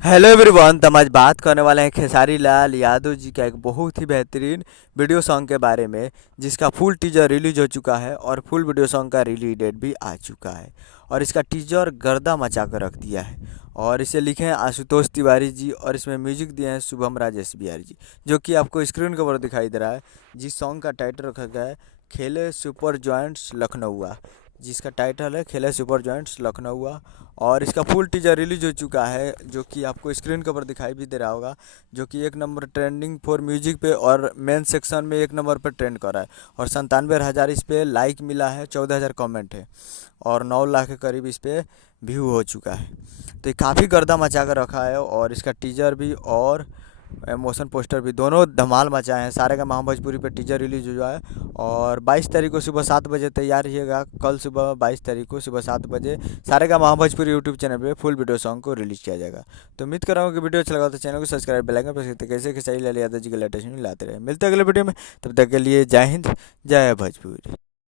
Hello everyone. तो हम आज बात करने वाले हैं खेसारी लाल यादव जी का एक बहुत ही बेहतरीन वीडियो सॉन्ग के बारे में, जिसका फुल टीजर रिलीज हो चुका है और फुल वीडियो सॉन्ग का रिलीज डेट भी आ चुका है। और इसका टीजर गर्दा मचा कर रख दिया है। और इसे लिखे हैं आशुतोष तिवारी जी और इसमें म्यूजिक दिए हैं शुभम राजेश बिहारी जी, जो कि आपको स्क्रीन के ऊपर दिखाई दे रहा है। जिस सॉन्ग का टाइटल रखा गया है खेले सुपर जॉइंट्स लखनऊआ, जिसका टाइटल है खेले सुपर जॉइंट्स लखनऊआ। और इसका फुल टीजर रिलीज हो चुका है, जो कि आपको स्क्रीन के ऊपर दिखाई भी दे रहा होगा, जो कि एक नंबर ट्रेंडिंग फॉर म्यूजिक पे और मेन सेक्शन में एक नंबर पर ट्रेंड कर रहा है। और 97,000 इस पे लाइक मिला है, 14,000 कमेंट है और 9 लाख के करीब इस पे व्यू हो चुका है। तो ये काफ़ी गर्दा मचा कर रखा है और इसका टीजर भी और मोशन पोस्टर भी दोनों धमाल मचाए हैं। सारेगामा भोजपुरी पे टीजर रिलीज हुआ है और 22 तारीख को सुबह 7 बजे तैयार रहिएगा। कल सुबह 22 तारीख को सुबह 7 बजे सारेगामा भोजपुरी यूट्यूब चैनल पे फुल वीडियो सॉन्ग को रिलीज किया जाएगा। तो उम्मीद कर रहा हूँ कि वीडियो अच्छा लगा तो चैनल को सब्सक्राइब बेल आइकन प्रेस करते कैसे खेसारी लाल यादव जी के लेटेस्ट न्यूज़ लाते रहे। मिलते हैं अगले वीडियो में, तब तक के लिए जय हिंद जय भोजपुरी।